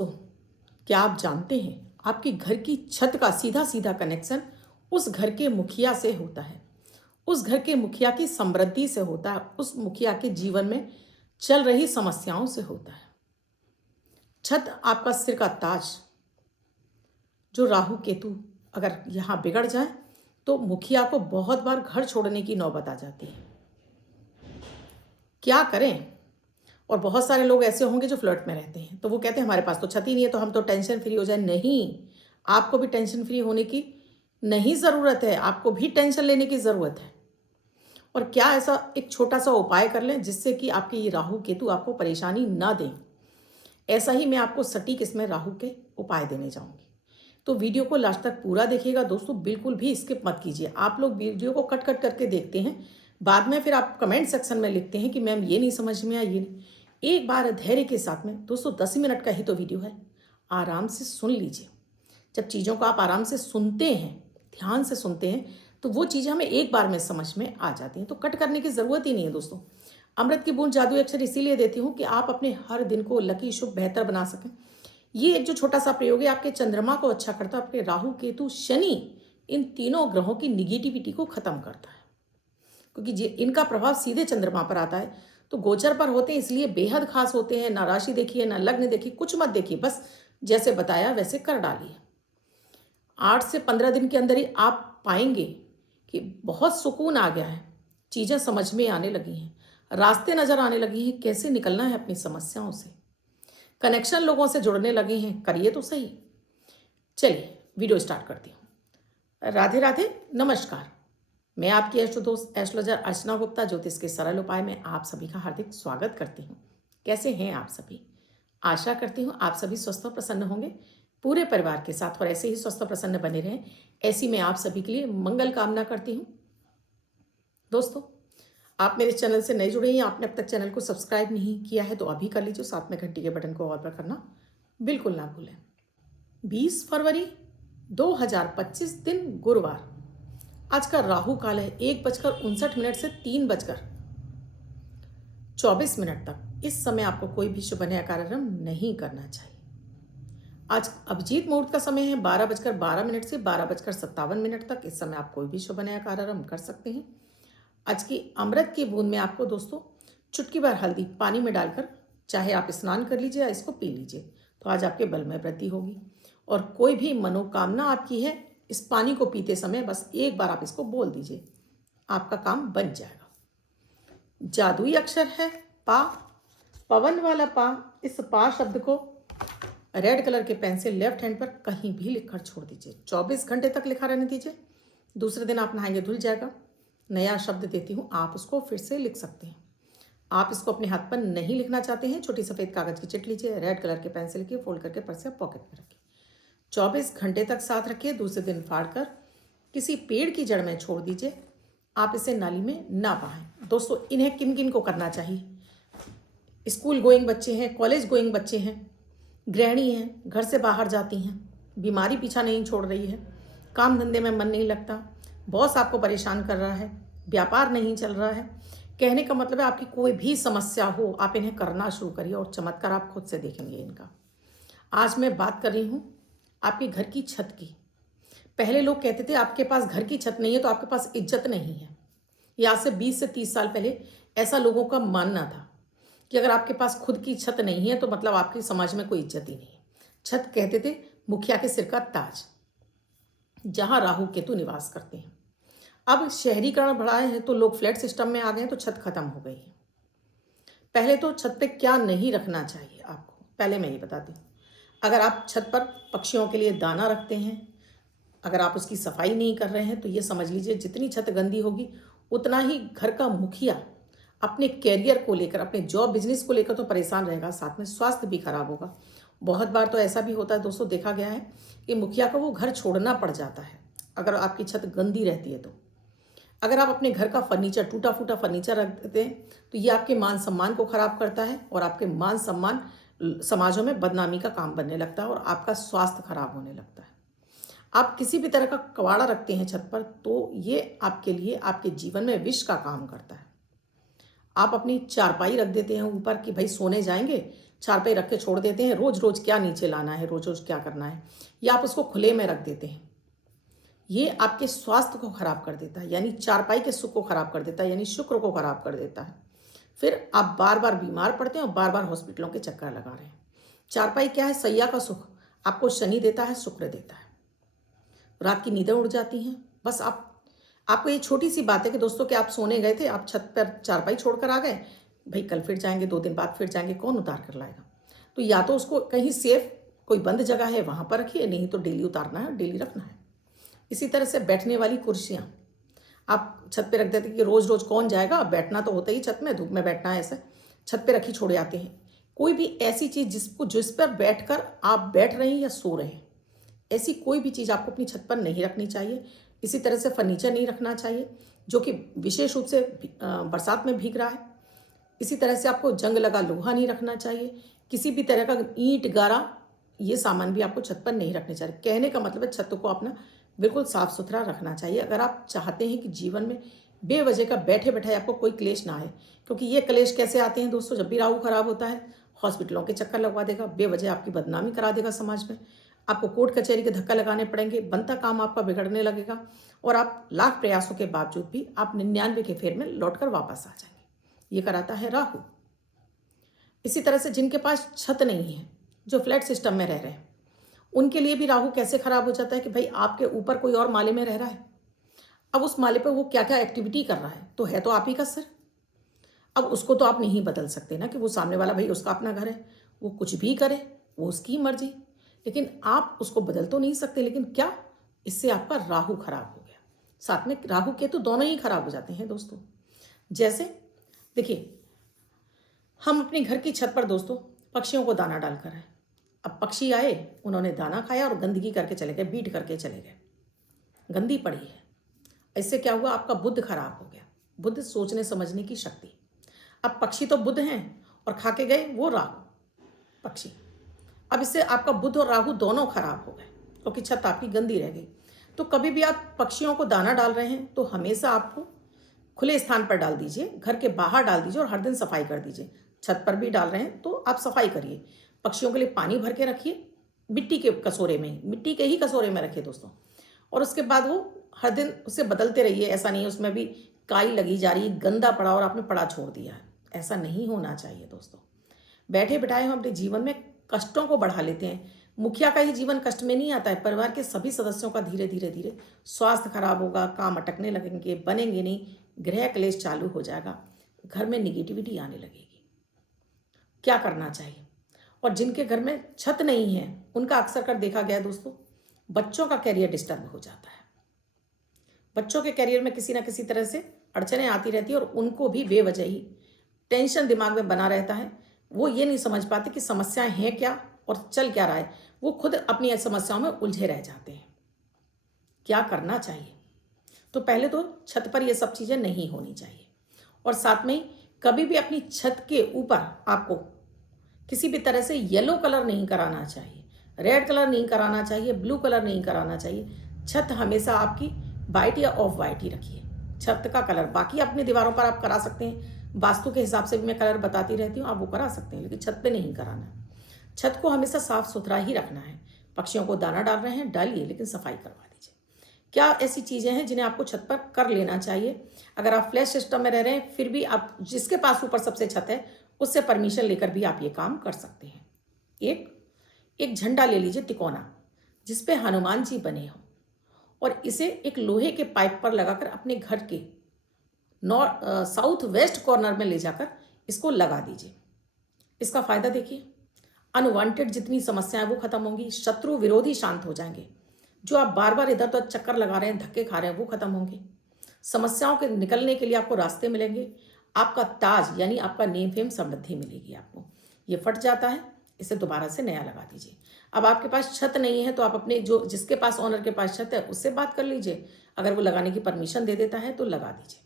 तो क्या आप जानते हैं आपके घर की छत का सीधा सीधा कनेक्शन उस घर के मुखिया से होता है। उस घर के मुखिया की समृद्धि से होता है, उस मुखिया के जीवन में चल रही समस्याओं से होता है। छत आपका सिर का ताज, जो राहु केतु अगर यहाँ बिगड़ जाए तो मुखिया को बहुत बार घर छोड़ने की नौबत आ जाती है। क्या करें? और बहुत सारे लोग ऐसे होंगे जो फ्लर्ट में रहते हैं, तो वो कहते हैं हमारे पास तो छत ही नहीं है तो हम तो टेंशन फ्री हो जाए। नहीं, आपको भी टेंशन फ्री होने की नहीं ज़रूरत है, आपको भी टेंशन लेने की ज़रूरत है। और क्या ऐसा एक छोटा सा उपाय कर लें जिससे कि आपके ये राहु केतु आपको परेशानी ना दें। ऐसा ही मैं आपको सटीक इसमें राहु के उपाय देने जाऊंगी, तो वीडियो को लास्ट तक पूरा देखिएगा दोस्तों, बिल्कुल भी स्किप मत कीजिए। आप लोग वीडियो को कट कट करके देखते हैं, बाद में फिर आप कमेंट सेक्शन में लिखते हैं कि मैम ये नहीं समझ में आया, ये नहीं। एक बार धैर्य के साथ में दोस्तों, 10 मिनट का ही तो वीडियो है, आराम से सुन लीजिए। जब चीज़ों को आप आराम से सुनते हैं, ध्यान से सुनते हैं, तो वो चीज़ें हमें एक बार में समझ में आ जाती हैं, तो कट करने की ज़रूरत ही नहीं है दोस्तों। अमृत की बूंद जादुई अक्षर इसीलिए देती हूँ कि आप अपने हर दिन को लकी, शुभ, बेहतर बना सकें। ये एक जो छोटा सा प्रयोग है आपके चंद्रमा को अच्छा करता है, आपके राहु केतु शनि इन तीनों ग्रहों की निगेटिविटी को खत्म करता है, क्योंकि इनका प्रभाव सीधे चंद्रमा पर आता है। तो गोचर पर होते हैं इसलिए बेहद खास होते हैं। ना राशि देखिए, ना लग्न देखिए, कुछ मत देखिए, बस जैसे बताया वैसे कर डालिए। 8 से 15 दिन के अंदर ही आप पाएंगे कि बहुत सुकून आ गया है, चीज़ें समझ में आने लगी हैं, रास्ते नजर आने लगी हैं, कैसे निकलना है अपनी समस्याओं से, कनेक्शन लोगों से जुड़ने लगे हैं। करिए तो सही। चलिए वीडियो स्टार्ट करती हूँ। राधे राधे, नमस्कार। मैं आपकी एस्ट्रो दोस्त एस्ट्रोलॉजर अर्चना गुप्ता ज्योतिष के सरल उपाय में आप सभी का हार्दिक स्वागत करती हूँ। कैसे हैं आप सभी? आशा करती हूँ आप सभी स्वस्थ और प्रसन्न होंगे पूरे परिवार के साथ, और ऐसे ही स्वस्थ और प्रसन्न बने रहें, ऐसी मैं आप सभी के लिए मंगल कामना करती हूँ। दोस्तों, आप मेरे चैनल से नए जुड़े हैं, आपने अब तक चैनल को सब्सक्राइब नहीं किया है तो अभी कर लीजिए, साथ में घंटी के बटन को ऑल पर करना बिल्कुल ना भूलें। 20 फरवरी 2025 दिन गुरुवार। आज का राहु काल है 1:59 से 3:24 तक। इस समय आपको कोई भी शुभ नया कार्यक्रम नहीं करना चाहिए। आज अभिजीत मुहूर्त का समय है 12:12 से 12:57 तक। इस समय आप कोई भी शुभ नया कार्यक्रम कर सकते हैं। आज की अमृत की बूंद में आपको दोस्तों चुटकी भर हल्दी पानी में डालकर चाहे आप स्नान कर लीजिए या इसको पी लीजिए, तो आज आपके बल में वृद्धि होगी। और कोई भी मनोकामना आपकी है, इस पानी को पीते समय बस एक बार आप इसको बोल दीजिए, आपका काम बन जाएगा। जादुई अक्षर है पा, पवन वाला पा। इस पा शब्द को रेड कलर के पेन से लेफ्ट हैंड पर कहीं भी लिखकर छोड़ दीजिए। 24 घंटे तक लिखा रहने दीजिए। दूसरे दिन आप नहाएंगे धुल जाएगा। नया शब्द देती हूँ, आप उसको फिर से लिख सकते हैं। आप इसको अपने हाथ पर नहीं लिखना चाहते हैं, छोटी सफ़ेद कागज़ की चिट लीजिए, रेड कलर के पेन से लिखिए, फोल्ड करके पर्स या पॉकेट में रखिए। 24 घंटे तक साथ रखिए। दूसरे दिन फाड़कर किसी पेड़ की जड़ में छोड़ दीजिए। आप इसे नाली में ना बहाएं। दोस्तों, इन्हें किन किन को करना चाहिए? स्कूल गोइंग बच्चे हैं, कॉलेज गोइंग बच्चे हैं, गृहिणी हैं, घर से बाहर जाती हैं, बीमारी पीछा नहीं छोड़ रही है, काम धंधे में मन नहीं लगता, बॉस आपको परेशान कर रहा है, व्यापार नहीं चल रहा है। कहने का मतलब है आपकी कोई भी समस्या हो, आप इन्हें करना शुरू करिए और चमत्कार आप खुद से देखेंगे इनका। आज मैं बात कर रही हूँ आपके घर की छत की। पहले लोग कहते थे आपके पास घर की छत नहीं है तो आपके पास इज्जत नहीं है। ये आज से 20 से 30 साल पहले ऐसा लोगों का मानना था कि अगर आपके पास खुद की छत नहीं है तो मतलब आपके समाज में कोई इज्जत ही नहीं है। छत कहते थे मुखिया के सिर का ताज, जहां राहु केतु निवास करते हैं। अब शहरीकरण बढ़ा है तो लोग फ्लैट सिस्टम में आ गए हैं, तो छत खत्म हो गई है। पहले तो छत पे क्या नहीं रखना चाहिए आपको, पहले मैं ये बताती हूँ। अगर आप छत पर पक्षियों के लिए दाना रखते हैं, अगर आप उसकी सफाई नहीं कर रहे हैं, तो ये समझ लीजिए जितनी छत गंदी होगी उतना ही घर का मुखिया अपने कैरियर को लेकर, अपने जॉब बिजनेस को लेकर तो परेशान रहेगा, साथ में स्वास्थ्य भी खराब होगा। बहुत बार तो ऐसा भी होता है दोस्तों, देखा गया है कि मुखिया को वो घर छोड़ना पड़ जाता है अगर आपकी छत गंदी रहती है तो। अगर आप अपने घर का फर्नीचर, टूटा फूटा फर्नीचर रख देते हैं तो ये आपके मान सम्मान को खराब करता है और आपके मान सम्मान समाजों में बदनामी का काम बनने लगता है और आपका स्वास्थ्य खराब होने लगता है। आप किसी भी तरह का कबाड़ा रखते हैं छत पर तो ये आपके लिए, आपके जीवन में विष का काम करता है। आप अपनी चारपाई रख देते हैं ऊपर कि भाई सोने जाएंगे, चारपाई रख के छोड़ देते हैं, रोज़ रोज़ क्या नीचे लाना है, रोज़ रोज़ क्या करना है, या आप उसको खुले में रख देते हैं, ये आपके स्वास्थ्य को खराब कर देता है, यानी चारपाई के सुख को खराब कर देता है, यानी शुक्र को खराब कर देता है। फिर आप बार बार बीमार पड़ते हैं और बार बार हॉस्पिटलों के चक्कर लगा रहे हैं। चारपाई क्या है? सैया का सुख आपको शनि देता है, शुक्र देता है। रात की नींदें उड़ जाती हैं। बस आपको ये छोटी सी बात है कि दोस्तों कि आप सोने गए थे, आप छत पर चारपाई छोड़कर आ गए, भाई कल फिर जाएंगे, 2 दिन बाद फिर जाएंगे, कौन उतार कर लाएगा? तो या तो उसको कहीं सेफ कोई बंद जगह है वहाँ पर रखिए, नहीं तो डेली उतारना है, डेली रखना है। इसी तरह से बैठने वाली कुर्सियाँ आप छत पे रख देते हैं कि रोज़ रोज़ कौन जाएगा, बैठना तो होता ही छत में, धूप में बैठना है, ऐसे छत पे रखी छोड़ जाते हैं। कोई भी ऐसी चीज़ जिस पर बैठकर आप बैठ रहे हैं या सो रहे हैं, ऐसी कोई भी चीज़ आपको अपनी छत पर नहीं रखनी चाहिए। इसी तरह से फर्नीचर नहीं रखना चाहिए जो कि विशेष रूप से बरसात में भीग रहा है। इसी तरह से आपको जंग लगा लोहा नहीं रखना चाहिए। किसी भी तरह का ईंट गारा ये सामान भी आपको छत पर नहीं रखने चाहिए। कहने का मतलब है छत को अपना बिल्कुल साफ सुथरा रखना चाहिए अगर आप चाहते हैं कि जीवन में बेवजह का बैठे बैठाए आपको कोई क्लेश ना आए। क्योंकि ये क्लेश कैसे आते हैं दोस्तों? जब भी राहु खराब होता है, हॉस्पिटलों के चक्कर लगवा देगा, बेवजह आपकी बदनामी करा देगा समाज में, आपको कोर्ट कचहरी के धक्का लगाने पड़ेंगे, बनता काम आपका बिगड़ने लगेगा और आप लाख प्रयासों के बावजूद भी आप 99 के फेर में लौटकर वापस आ जाएंगे। ये कराता है राहु। इसी तरह से जिनके पास छत नहीं है, जो फ्लैट सिस्टम में रह रहे हैं, उनके लिए भी राहु कैसे खराब हो जाता है कि भाई आपके ऊपर कोई और माले में रह रहा है। अब उस माले पर वो क्या क्या एक्टिविटी कर रहा है तो आप ही का सर। अब उसको तो आप नहीं बदल सकते ना कि वो सामने वाला, भाई उसका अपना घर है, वो कुछ भी करे, वो उसकी मर्जी, लेकिन आप उसको बदल तो नहीं सकते। लेकिन क्या इससे आपका राहु खराब हो गया? साथ में राहु केतु दोनों ही खराब हो जाते हैं दोस्तों। जैसे देखिए, हम अपने घर की छत पर दोस्तों पक्षियों को दाना डालकर आए। अब पक्षी आए, उन्होंने दाना खाया और गंदगी करके चले गए, बीट करके चले गए, गंदी पड़ी है। इससे क्या हुआ? आपका बुद्ध खराब हो गया, बुद्ध सोचने समझने की शक्ति। अब पक्षी तो बुद्ध हैं और खा के गए वो राहु पक्षी। अब इससे आपका बुद्ध और राहु दोनों खराब हो गए क्योंकि छत आपकी गंदी रह गई। तो कभी भी आप पक्षियों को दाना डाल रहे हैं तो हमेशा आपको खुले स्थान पर डाल दीजिए, घर के बाहर डाल दीजिए और हर दिन सफाई कर दीजिए। छत पर भी डाल रहे हैं तो आप सफाई करिए। पक्षियों के लिए पानी भर के रखिए, मिट्टी के कसोरे में ही, मिट्टी के ही कसोरे में रखिए दोस्तों। और उसके बाद वो हर दिन उसे बदलते रहिए। ऐसा नहीं है उसमें भी काई लगी जा रही, गंदा पड़ा और आपने पड़ा छोड़ दिया है, ऐसा नहीं होना चाहिए दोस्तों। बैठे बिठाए हम अपने जीवन में कष्टों को बढ़ा लेते हैं। मुखिया का ही जीवन कष्ट में नहीं आता है, परिवार के सभी सदस्यों का धीरे धीरे धीरे स्वास्थ्य खराब होगा, काम अटकने लगेंगे, बनेंगे नहीं, गृह क्लेश चालू हो जाएगा, घर में निगेटिविटी आने लगेगी। क्या करना चाहिए? और जिनके घर में छत नहीं है उनका अक्सर कर देखा गया दोस्तों, बच्चों का कैरियर डिस्टर्ब हो जाता है। बच्चों के कैरियर में किसी ना किसी तरह से अड़चनें आती रहती है और उनको भी बेवजह ही टेंशन दिमाग में बना रहता है। वो ये नहीं समझ पाते कि समस्याएं हैं क्या और चल क्या रहा है। वो खुद अपनी समस्याओं में उलझे रह जाते हैं। क्या करना चाहिए? तो पहले तो छत पर ये सब चीज़ें नहीं होनी चाहिए। और साथ में ही कभी भी अपनी छत के ऊपर आपको किसी भी तरह से येलो कलर नहीं कराना चाहिए, रेड कलर नहीं कराना चाहिए, ब्लू कलर नहीं कराना चाहिए। छत हमेशा आपकी वाइट या ऑफ वाइट ही रखिए, छत का कलर। बाकी अपनी दीवारों पर आप करा सकते हैं, वास्तु के हिसाब से भी मैं कलर बताती रहती हूँ, आप वो करा सकते हैं, लेकिन छत पे नहीं कराना है। छत को हमेशा साफ सुथरा ही रखना है। पक्षियों को दाना डाल रहे हैं, डालिए, लेकिन सफाई करवा दीजिए। क्या ऐसी चीज़ें हैं जिन्हें आपको छत पर कर लेना चाहिए? अगर आप फ्लैट सिस्टम में रह रहे हैं फिर भी आप जिसके पास ऊपर सबसे छत है उससे परमिशन लेकर भी आप ये काम कर सकते हैं। एक झंडा ले लीजिए तिकोना, जिसपे हनुमान जी बने हों, और इसे एक लोहे के पाइप पर लगाकर अपने घर के साउथ वेस्ट कॉर्नर में ले जाकर इसको लगा दीजिए। इसका फायदा देखिए, अनवांटेड जितनी समस्याएं वो खत्म होंगी, शत्रु विरोधी शांत हो जाएंगे, जो आप बार बार इधर उधर चक्कर लगा रहे हैं, धक्के खा रहे हैं, वो खत्म होंगे। समस्याओं के निकलने के लिए आपको रास्ते मिलेंगे। आपका ताज यानी आपका नेम फेम समृद्धि मिलेगी आपको। ये फट जाता है, इसे दोबारा से नया लगा दीजिए। अब आपके पास छत नहीं है तो आप अपने जो जिसके पास ओनर के पास छत है उससे बात कर लीजिए, अगर वो लगाने की परमिशन दे देता है तो लगा दीजिए।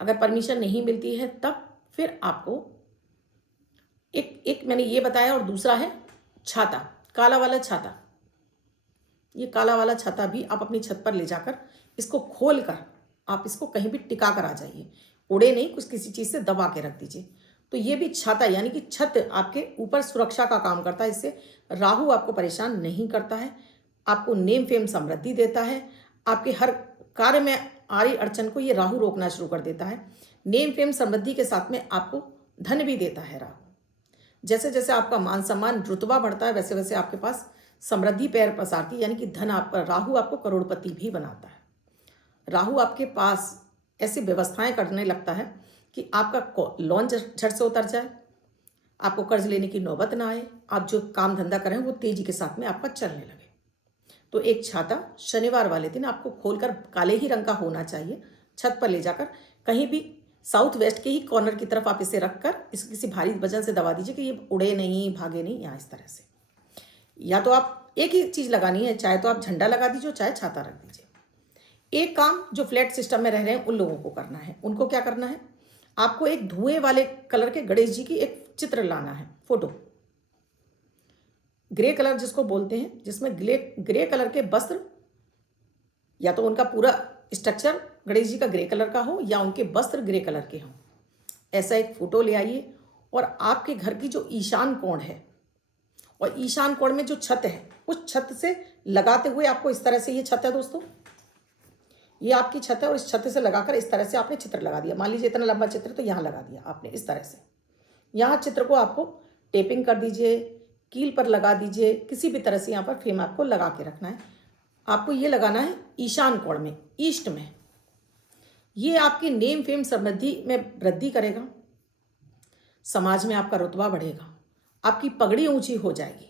अगर परमिशन नहीं मिलती है तब फिर आपको एक मैंने ये बताया, और दूसरा है छाता, काला वाला छाता। ये काला वाला छाता भी आप अपनी छत पर ले जाकर इसको खोल कर आप इसको कहीं भी टिका कर आ जाइए। उड़े नहीं, कुछ किसी चीज़ से दबा के रख दीजिए। तो ये भी छाता यानी कि छत आपके ऊपर सुरक्षा का काम करता है। इससे राहु आपको परेशान नहीं करता है, आपको नेम फेम समृद्धि देता है, आपके हर कार्य में आ रही अड़चन को ये राहु रोकना शुरू कर देता है। नेम फेम समृद्धि के साथ में आपको धन भी देता है राहु। जैसे जैसे आपका मान सम्मान रुतबा बढ़ता है वैसे वैसे आपके पास समृद्धि पैर पसारती है, यानी कि धन आपका राहु आपको करोड़पति भी बनाता है। राहु आपके पास ऐसी व्यवस्थाएं करने लगता है कि आपका लोन झट से उतर जाए, आपको कर्ज लेने की नौबत ना आए, आप जो काम धंधा करें वो तेजी के साथ में आपका चलने लगे। तो एक छाता शनिवार वाले दिन आपको खोलकर काले ही रंग का होना चाहिए, छत पर ले जाकर कहीं भी साउथ वेस्ट के ही कॉर्नर की तरफ आप इसे रखकर इस किसी भारी वजन से दबा दीजिए कि ये उड़े नहीं, भागे नहीं, यहाँ इस तरह से। या तो आप एक ही चीज़ लगानी है, चाहे तो आप झंडा लगा दीजिए, चाहे छाता रख दीजिए। एक काम जो फ्लैट सिस्टम में रह रहे हैं उन लोगों को करना है। उनको क्या करना है, आपको एक धुएं वाले कलर के गणेश जी की एक चित्र लाना है, फोटो, ग्रे कलर जिसको बोलते हैं, जिसमें ग्रे कलर के वस्त्र, या तो उनका पूरा स्ट्रक्चर गणेश जी का ग्रे कलर का हो या उनके वस्त्र ग्रे कलर के हों। ऐसा एक फोटो ले आइए और आपके घर की जो ईशान कोण है और ईशान कोण में जो छत है उस छत से लगाते हुए आपको इस तरह से, ये छत है दोस्तों, ये आपकी छत है और इस छत से लगाकर इस तरह से आपने चित्र लगा दिया। मान लीजिए इतना लंबा चित्र तो यहाँ लगा दिया आपने इस तरह से। यहाँ चित्र को आपको टेपिंग कर दीजिए, कील पर लगा दीजिए, किसी भी तरह से यहाँ पर फ्रेम आपको लगा के रखना है। आपको ये लगाना है ईशान कोण में, ईस्ट में। ये आपकी नेम फेम समृद्धि में वृद्धि करेगा, समाज में आपका रुतबा बढ़ेगा, आपकी पगड़ी ऊंची हो जाएगी,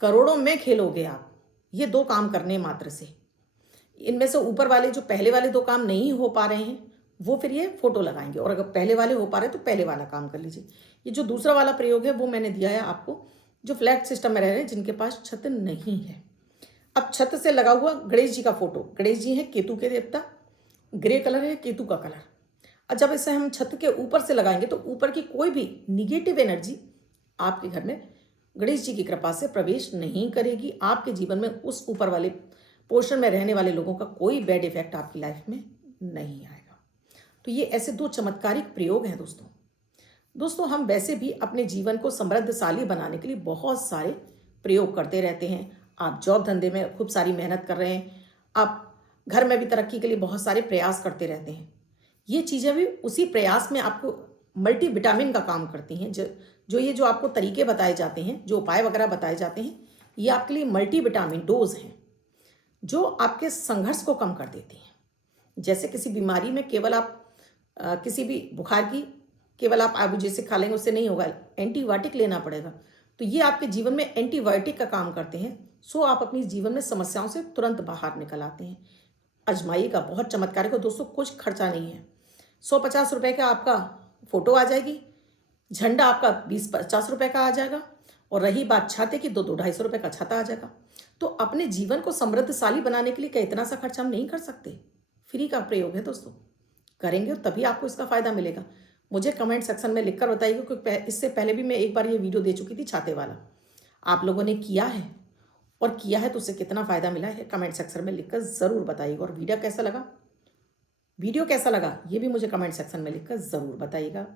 करोड़ों में खेलोगे आप, ये 2 काम करने मात्र से। इनमें से ऊपर वाले जो पहले वाले 2 काम नहीं हो पा रहे हैं वो फिर ये फोटो लगाएंगे, और अगर पहले वाले हो पा रहे हैं तो पहले वाला काम कर लीजिए। ये जो दूसरा वाला प्रयोग है वो मैंने दिया है आपको जो फ्लैट सिस्टम में रह रहे हैं, जिनके पास छत नहीं है। अब छत से लगा हुआ गणेश जी का फोटो, गणेश जी हैं केतु के देवता, ग्रे कलर है केतु का कलर। और जब इसे हम छत के ऊपर से लगाएंगे तो ऊपर की कोई भी निगेटिव एनर्जी आपके घर में गणेश जी की कृपा से प्रवेश नहीं करेगी। आपके जीवन में उस ऊपर वाले पोर्शन में रहने वाले लोगों का कोई बैड इफेक्ट आपकी लाइफ में नहीं आएगा। तो ये ऐसे 2 चमत्कारिक प्रयोग हैं दोस्तों। हम वैसे भी अपने जीवन को समृद्धशाली बनाने के लिए बहुत सारे प्रयोग करते रहते हैं। आप जॉब धंधे में खूब सारी मेहनत कर रहे हैं, आप घर में भी तरक्की के लिए बहुत सारे प्रयास करते रहते हैं। ये चीज़ें भी उसी प्रयास में आपको मल्टी विटामिन का काम करती हैं। जो आपको तरीके बताए जाते हैं, जो उपाय वगैरह बताए जाते हैं, ये आपके लिए मल्टी विटामिन डोज हैं जो आपके संघर्ष को कम कर देती हैं। जैसे किसी बीमारी में केवल आप किसी भी बुखार की केवल आप आबू जैसे खा लेंगे उससे नहीं होगा, एंटीबायोटिक लेना पड़ेगा। तो ये आपके जीवन में एंटीबायोटिक का काम करते हैं। सो आप अपनी जीवन में समस्याओं से तुरंत बाहर निकल आते हैं। आजमाइएगा, बहुत चमत्कारिक हो दोस्तों, कुछ खर्चा नहीं है। 150 रुपये का आपका फोटो आ जाएगी, झंडा आपका 20-50 रुपये का आ जाएगा, और रही बात छाते की 200-250 रुपये का छाता आ जाएगा। तो अपने जीवन को समृद्धशाली बनाने के लिए क्या इतना सा खर्चा हम नहीं कर सकते? फ्री का प्रयोग है दोस्तों, करेंगे तभी आपको इसका फ़ायदा मिलेगा। मुझे कमेंट सेक्शन में लिखकर बताइएगा, क्योंकि इससे पहले भी मैं एक बार ये वीडियो दे चुकी थी छाते वाला। आप लोगों ने किया है, और किया है तो उससे कितना फ़ायदा मिला है कमेंट सेक्शन में लिखकर ज़रूर बताइएगा। और वीडियो कैसा लगा ये भी मुझे कमेंट सेक्शन में लिखकर ज़रूर बताइएगा।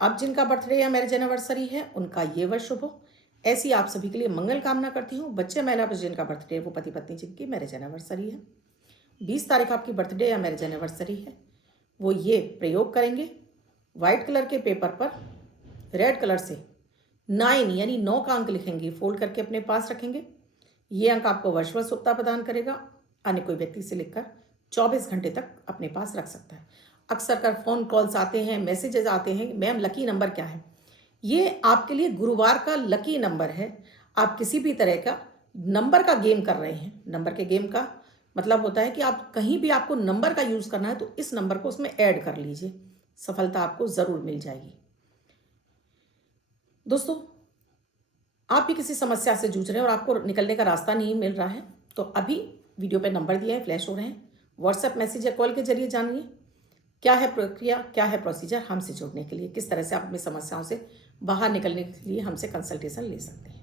अब जिनका बर्थडे या मैरिज एनिवर्सरी है उनका ये वर्ष शुभ हो, ऐसी आप सभी के लिए मंगल कामना करती हूँ। बच्चे महिला पर जिनका बर्थडे है वो पति पत्नी जिनकी मैरिज एनिवर्सरी है, 20 तारीख आपकी बर्थडे या मैरिज एनिवर्सरी है, वो ये प्रयोग करेंगे। वाइट कलर के पेपर पर रेड कलर से 9 यानी 9 का अंक लिखेंगे, फोल्ड करके अपने पास रखेंगे। ये अंक आपको वर्षभर शुभता प्रदान करेगा। अन्य कोई व्यक्ति से लिखकर 24 घंटे तक अपने पास रख सकता है। अक्सर कर फ़ोन कॉल्स आते हैं, मैसेजेस आते हैं, मैम लकी नंबर क्या है? ये आपके लिए गुरुवार का लकी नंबर है। आप किसी भी तरह का नंबर का गेम कर रहे हैं, नंबर के गेम का मतलब होता है कि आप कहीं भी आपको नंबर का यूज़ करना है तो इस नंबर को उसमें ऐड कर लीजिए, सफलता आपको ज़रूर मिल जाएगी। दोस्तों, आप भी किसी समस्या से जूझ रहे हैं और आपको निकलने का रास्ता नहीं मिल रहा है, तो अभी वीडियो पे नंबर दिए हैं, फ्लैश हो रहे हैं, व्हाट्सएप मैसेज या कॉल के जरिए जानिए क्या है प्रक्रिया, क्या है प्रोसीजर हमसे जुड़ने के लिए, किस तरह से आप अपनी समस्याओं से बाहर निकलने के लिए हमसे कंसल्टेशन ले सकते हैं।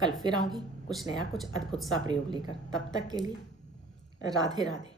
कल फिर आऊँगी कुछ नया, कुछ अद्भुत सा प्रयोग लेकर। तब तक के लिए राधे राधे।